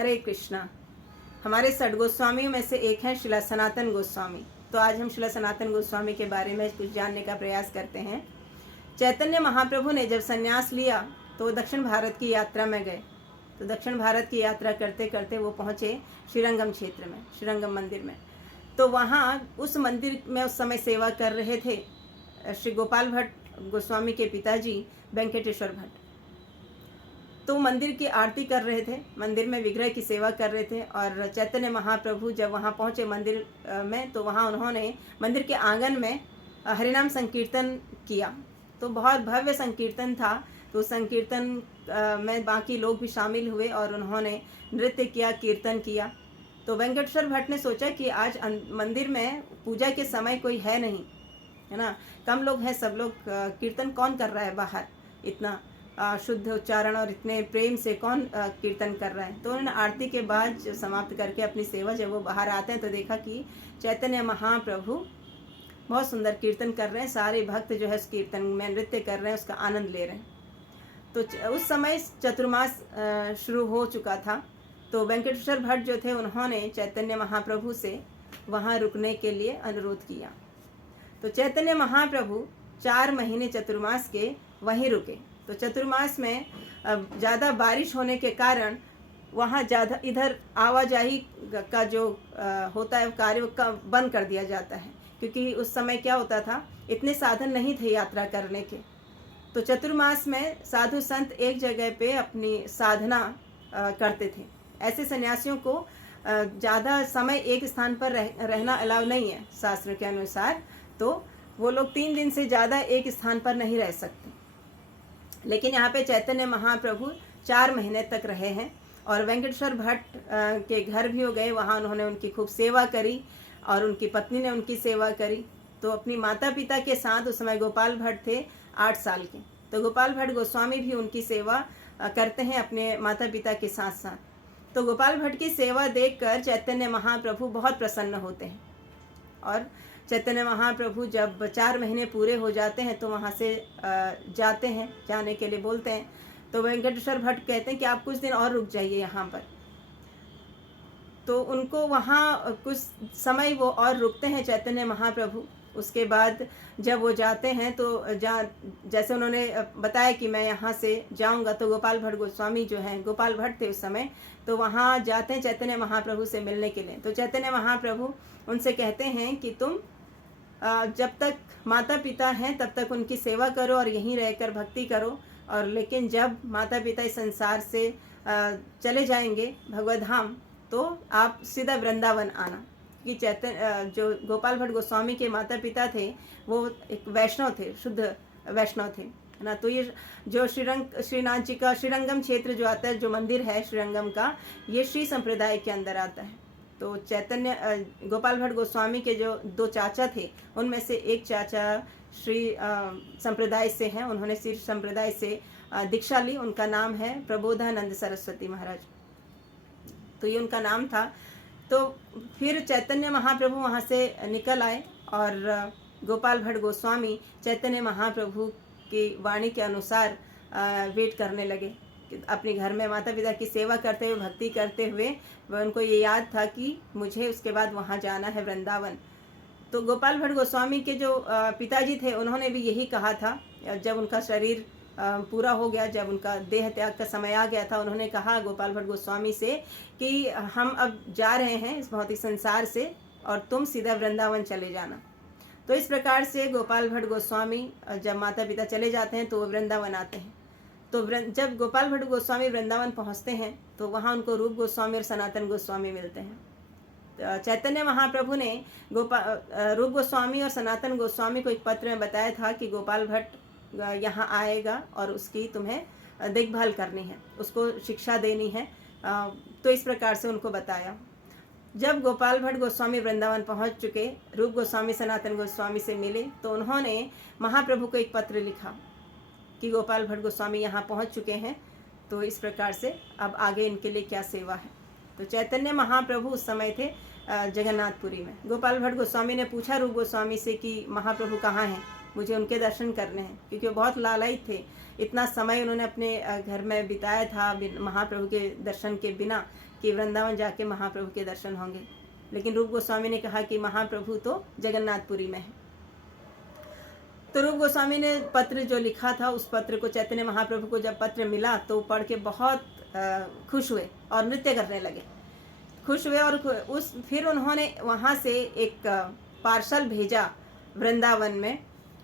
हरे कृष्णा। हमारे सठ गोस्वामियों में से एक है शिला सनातन गोस्वामी। तो आज हम शिला सनातन गोस्वामी के बारे में कुछ जानने का प्रयास करते हैं। चैतन्य महाप्रभु ने जब संन्यास लिया तो दक्षिण भारत की यात्रा में गए। तो दक्षिण भारत की यात्रा करते करते वो पहुँचे श्रीरंगम क्षेत्र में, श्रीरंगम मंदिर में। तो वहाँ उस मंदिर में उस समय सेवा कर रहे थे श्री गोपाल भट्ट गोस्वामी के पिताजी वेंकटेश्वर भट्ट। तो मंदिर की आरती कर रहे थे, मंदिर में विग्रह की सेवा कर रहे थे। और चैतन्य महाप्रभु जब वहाँ पहुँचे मंदिर में, तो वहाँ उन्होंने मंदिर के आंगन में हरिनाम संकीर्तन किया। तो बहुत भव्य संकीर्तन था। तो संकीर्तन में बाकी लोग भी शामिल हुए और उन्होंने नृत्य किया, कीर्तन किया। तो वेंकटेश्वर भट्ट ने सोचा कि आज मंदिर में पूजा के समय कोई है नहीं, है ना, कम लोग हैं, सब लोग कीर्तन कौन कर रहा है बाहर, इतना शुद्ध उच्चारण और इतने प्रेम से कौन कीर्तन कर रहा है। तो उन्होंने आरती के बाद समाप्त करके अपनी सेवा जब वो बाहर आते हैं तो देखा कि चैतन्य महाप्रभु बहुत सुंदर कीर्तन कर रहे हैं। सारे भक्त जो है उस कीर्तन में नृत्य कर रहे हैं, उसका आनंद ले रहे हैं। तो उस समय चतुर्मास शुरू हो चुका था। तो वेंकटेश्वर भट्ट जो थे उन्होंने चैतन्य महाप्रभु से वहाँ रुकने के लिए अनुरोध किया। तो चैतन्य महाप्रभु 4 महीने चतुर्मास के वहीं रुके। तो चतुर्मास में ज़्यादा बारिश होने के कारण वहाँ ज़्यादा इधर आवाजाही का जो होता है कार्य का बंद कर दिया जाता है, क्योंकि उस समय क्या होता था, इतने साधन नहीं थे यात्रा करने के। तो चतुर्मास में साधु संत एक जगह पे अपनी साधना करते थे। ऐसे सन्यासियों को ज़्यादा समय एक स्थान पर रहना अलाउ नहीं है शास्त्र के अनुसार। तो वो लोग 3 दिन से ज़्यादा एक स्थान पर नहीं रह सकते। लेकिन यहाँ पे चैतन्य महाप्रभु 4 महीने तक रहे हैं। और वेंकटेश्वर भट्ट के घर भी हो गए, वहाँ उन्होंने उनकी खूब सेवा करी और उनकी पत्नी ने उनकी सेवा करी। तो अपनी माता पिता के साथ, उस समय गोपाल भट्ट थे 8 साल के, तो गोपाल भट्ट गोस्वामी भी उनकी सेवा करते हैं अपने माता पिता के साथ साथ। तो गोपाल भट्ट की सेवा देखकर चैतन्य महाप्रभु बहुत प्रसन्न होते हैं। और चैतन्य महाप्रभु जब 4 महीने पूरे हो जाते हैं तो वहाँ से जाते हैं, जाने के लिए बोलते हैं। तो वेंकटेश्वर भट्ट कहते हैं कि आप कुछ दिन और रुक जाइए यहाँ पर। तो उनको वहाँ कुछ समय वो और रुकते हैं चैतन्य महाप्रभु। उसके बाद जब वो जाते हैं तो जैसे उन्होंने बताया कि मैं यहाँ से जाऊँगा, तो गोपाल भट्ट गोस्वामी जो हैं, गोपाल भट्ट थे उस समय, तो वहाँ जाते हैं चैतन्य महाप्रभु से मिलने के लिए। तो चैतन्य महाप्रभु उनसे कहते हैं कि तुम जब तक माता पिता हैं तब तक उनकी सेवा करो और यहीं रहकर भक्ति करो, और लेकिन जब माता पिता इस संसार से चले जाएंगे भगवत धाम, तो आप सीधा वृंदावन आना। कि जो गोपाल भट्ट गोस्वामी के माता पिता थे वो एक वैष्णव थे, शुद्ध वैष्णव थे, है ना। तो ये जो श्रीनाथ जी का श्रीरंगम क्षेत्र जो आता है, जो मंदिर है श्रीरंगम का, ये श्री संप्रदाय के अंदर आता है। तो चैतन्य गोपाल भट्ट गोस्वामी के जो 2 चाचा थे, उनमें से एक चाचा श्री संप्रदाय से हैं, उन्होंने श्री संप्रदाय से दीक्षा ली। उनका नाम है प्रबोधानंद सरस्वती महाराज, तो ये उनका नाम था। तो फिर चैतन्य महाप्रभु वहाँ से निकल आए और गोपाल भट्ट गोस्वामी चैतन्य महाप्रभु की वाणी के अनुसार वेट करने लगे। अपने घर में माता पिता की सेवा करते हुए, भक्ति करते हुए, उनको ये याद था कि मुझे उसके बाद वहाँ जाना है वृंदावन। तो गोपाल भट्ट गोस्वामी के जो पिताजी थे उन्होंने भी यही कहा था। जब उनका शरीर पूरा हो गया, जब उनका देह त्याग का समय आ गया था, उन्होंने कहा गोपाल भट्ट गोस्वामी से कि हम अब जा रहे हैं इस भौतिक संसार से और तुम सीधा वृंदावन चले जाना। तो इस प्रकार से गोपाल भट्ट गोस्वामी जब माता पिता चले जाते हैं तो वो वृंदावन आते हैं। तो जब गोपाल भट्ट गोस्वामी वृंदावन पहुंचते हैं तो वहाँ उनको रूप गोस्वामी और सनातन गोस्वामी मिलते हैं। चैतन्य महाप्रभु ने रूप गोस्वामी और सनातन गोस्वामी को एक पत्र में बताया था कि गोपाल भट्ट यहाँ आएगा और उसकी तुम्हें देखभाल करनी है, उसको शिक्षा देनी है। तो इस प्रकार से उनको बताया। जब गोपाल भट्ट गोस्वामी वृंदावन पहुँच चुके, रूप गोस्वामी सनातन गोस्वामी से मिले, तो उन्होंने महाप्रभु को एक पत्र लिखा कि गोपाल भट्ट गोस्वामी यहाँ पहुँच चुके हैं, तो इस प्रकार से अब आगे इनके लिए क्या सेवा है। तो चैतन्य महाप्रभु उस समय थे जगन्नाथपुरी में। गोपाल भट्ट गोस्वामी ने पूछा रूप गोस्वामी से कि महाप्रभु कहाँ हैं, मुझे उनके दर्शन करने हैं, क्योंकि वो बहुत लालायित थे। इतना समय उन्होंने अपने घर में बिताया था महाप्रभु के दर्शन के बिना कि वृंदावन जाके महाप्रभु के दर्शन होंगे। लेकिन रूप गोस्वामी ने कहा कि महाप्रभु तो जगन्नाथपुरी में है। तो रूप गोस्वामी ने पत्र जो लिखा था, उस पत्र को चैतन्य महाप्रभु को जब पत्र मिला तो पढ़ के बहुत खुश हुए और नृत्य करने लगे। खुश हुए और फिर उन्होंने वहाँ से एक पार्सल भेजा वृंदावन में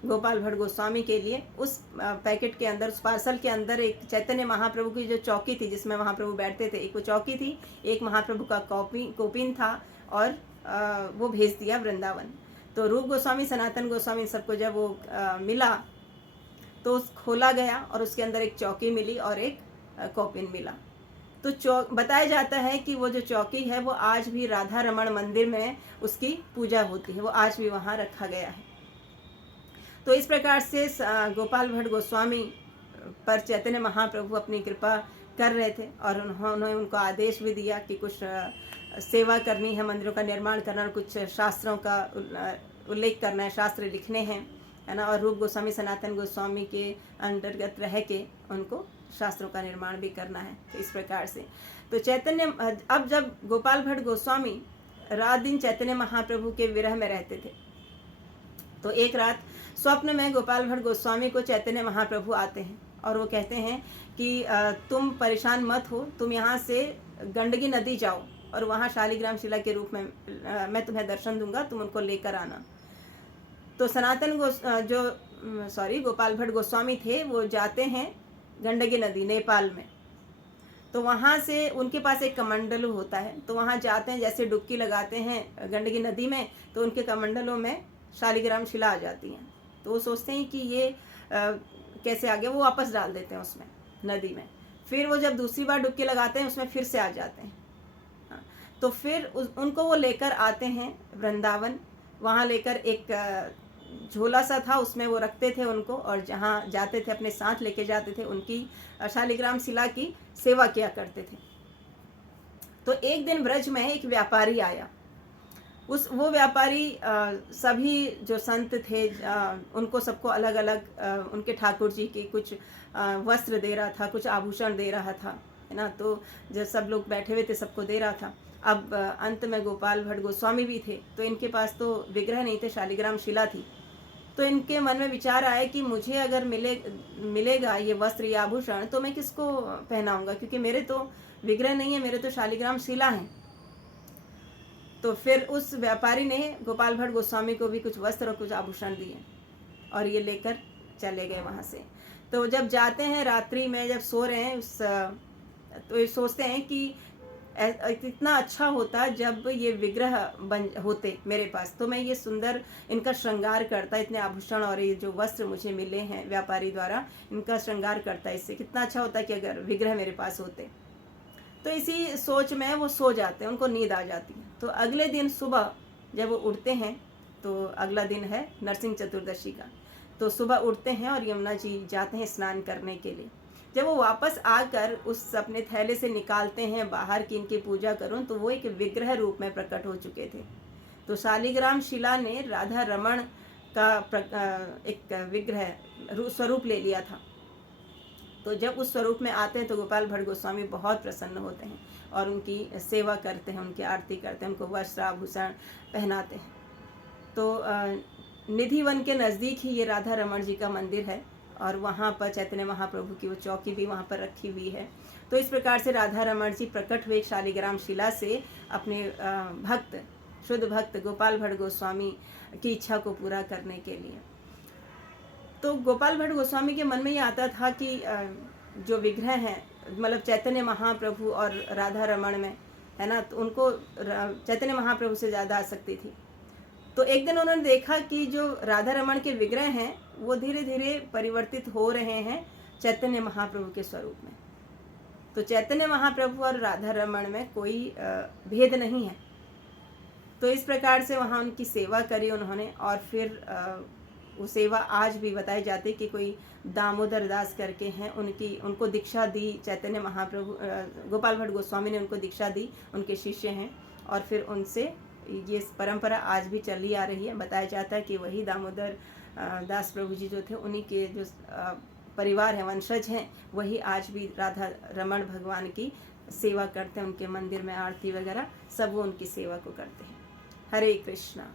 गोपाल भट्ट गोस्वामी के लिए। उस पैकेट के अंदर, उस पार्सल के अंदर एक चैतन्य महाप्रभु की जो चौकी थी जिसमें महाप्रभु बैठते थे, एक वो चौकी थी, एक महाप्रभु का कौपीन था और वो भेज दिया वृंदावन। तो रूप गोस्वामी, सनातन गोस्वामी, सबको जब वो मिला तो खोला गया और उसके अंदर एक चौकी मिली और एक कौपीन मिला। तो बताया जाता है कि वो जो चौकी है वो आज भी राधा रमण मंदिर में उसकी पूजा होती है, वो आज भी वहाँ रखा गया है। तो इस प्रकार से गोपाल भट्ट गोस्वामी पर चैतन्य महाप्रभु अपनी कृपा कर रहे थे और उन्होंने उनको आदेश भी दिया कि कुछ सेवा करनी है, मंदिरों का निर्माण करना, कुछ शास्त्रों का उल्लेख करना है, शास्त्र लिखने हैं, है ना। और रूप गोस्वामी, सनातन गोस्वामी के अंतर्गत रह के उनको शास्त्रों का निर्माण भी करना है। तो इस प्रकार से तो चैतन्य, अब जब गोपाल भट्ट गोस्वामी रात दिन चैतन्य महाप्रभु के विरह में रहते थे, तो एक रात स्वप्न में गोपाल भट्ट गोस्वामी को चैतन्य महाप्रभु आते हैं और वो कहते हैं कि तुम परेशान मत हो, तुम यहाँ से गंडकी नदी जाओ और वहाँ शालिग्राम शिला के रूप में मैं तुम्हें दर्शन दूंगा, तुम उनको लेकर आना। तो गोपाल भट्ट गोस्वामी थे, वो जाते हैं गंडकी नदी नेपाल में। तो वहाँ से उनके पास एक कमंडलू होता है, तो वहाँ जाते हैं, जैसे डुबकी लगाते हैं गंडकी नदी में तो उनके कमंडलों में शालिग्राम शिला आ जाती हैं। तो वो सोचते हैं कि ये कैसे आ गया, वो वापस डाल देते हैं उसमें नदी में। फिर वो जब दूसरी बार डुबकी लगाते हैं उसमें फिर से आ जाते हैं। तो फिर उनको वो लेकर आते हैं वृंदावन। वहाँ लेकर एक झोला सा था, उसमें वो रखते थे उनको, और जहाँ जाते थे अपने साथ लेके जाते थे, उनकी शालिग्राम शिला की सेवा किया करते थे। तो एक दिन ब्रज में एक व्यापारी आया। वो व्यापारी सभी जो संत थे उनको सबको अलग अलग उनके ठाकुर जी के कुछ वस्त्र दे रहा था, कुछ आभूषण दे रहा था, है ना। तो जो सब लोग बैठे हुए थे सबको दे रहा था। अब अंत में गोपाल भट्ट गोस्वामी भी थे, तो इनके पास तो विग्रह नहीं थे, शालिग्राम शिला थी। तो इनके मन में विचार आया कि मुझे अगर मिलेगा ये वस्त्र या आभूषण तो मैं किसको पहनाऊंगा, क्योंकि मेरे तो विग्रह नहीं है, मेरे तो शालिग्राम शिला है। तो फिर उस व्यापारी ने गोपाल भट्ट गोस्वामी को भी कुछ वस्त्र और कुछ आभूषण दिए और ये लेकर चले गए वहाँ से। तो जब जाते हैं रात्रि में, जब सो रहे हैं तो ये सोचते हैं कि इतना अच्छा होता जब ये विग्रह बन होते मेरे पास, तो मैं ये सुंदर इनका श्रृंगार करता, इतने आभूषण और ये जो वस्त्र मुझे मिले हैं व्यापारी द्वारा, इनका श्रृंगार करता, इससे कितना अच्छा होता कि अगर विग्रह मेरे पास होते। तो इसी सोच में वो सो जाते हैं, उनको नींद आ जाती है। तो अगले दिन सुबह जब वो उठते हैं, तो अगला दिन है नरसिंह चतुर्दशी का, तो सुबह उठते हैं और यमुना जी जाते हैं स्नान करने के लिए। जब वो वापस आकर उस अपने थैले से निकालते हैं बाहर की इनकी पूजा करूं, तो वो एक विग्रह रूप में प्रकट हो चुके थे। तो शालिग्राम शिला ने राधा रमण का एक विग्रह स्वरूप ले लिया था। तो जब उस स्वरूप में आते हैं तो गोपाल भट्ट गोस्वामी बहुत प्रसन्न होते हैं और उनकी सेवा करते हैं, उनकी आरती करते हैं, उनको वस्त्र आभूषण पहनाते हैं। तो निधि वन के नज़दीक ही ये राधा रमण जी का मंदिर है और वहाँ पर चैतन्य महाप्रभु की वो चौकी भी वहाँ पर रखी हुई है। तो इस प्रकार से राधा रमण जी प्रकट हुए शालिग्राम शिला से अपने भक्त, शुद्ध भक्त गोपाल भट्ट गोस्वामी की इच्छा को पूरा करने के लिए। तो गोपाल भट्ट गोस्वामी के मन में ये आता था कि जो विग्रह हैं, मतलब चैतन्य महाप्रभु और राधा रमण में, है ना, तो उनको चैतन्य महाप्रभु से ज़्यादा आसक्ति थी। तो एक दिन उन्होंने देखा कि जो राधा रमण के विग्रह हैं वो धीरे धीरे परिवर्तित हो रहे हैं चैतन्य महाप्रभु के स्वरूप में। तो चैतन्य महाप्रभु और राधा रमण में कोई भेद नहीं है। तो इस प्रकार से वहाँ उनकी सेवा करी उन्होंने, और फिर वो सेवा आज भी बताई जाती कि कोई दामोदर दास करके हैं, उनको दीक्षा दी चैतन्य महाप्रभु, गोपाल भट्ट गोस्वामी ने उनको दीक्षा दी, उनके शिष्य हैं, और फिर उनसे ये परंपरा आज भी चली आ रही है। बताया जाता है कि वही दामोदर दास प्रभु जी जो थे, उन्हीं के जो परिवार है, वंशज हैं, वही आज भी राधा रमण भगवान की सेवा करते हैं। उनके मंदिर में आरती वगैरह सब वो उनकी सेवा को करते हैं। हरे कृष्णा।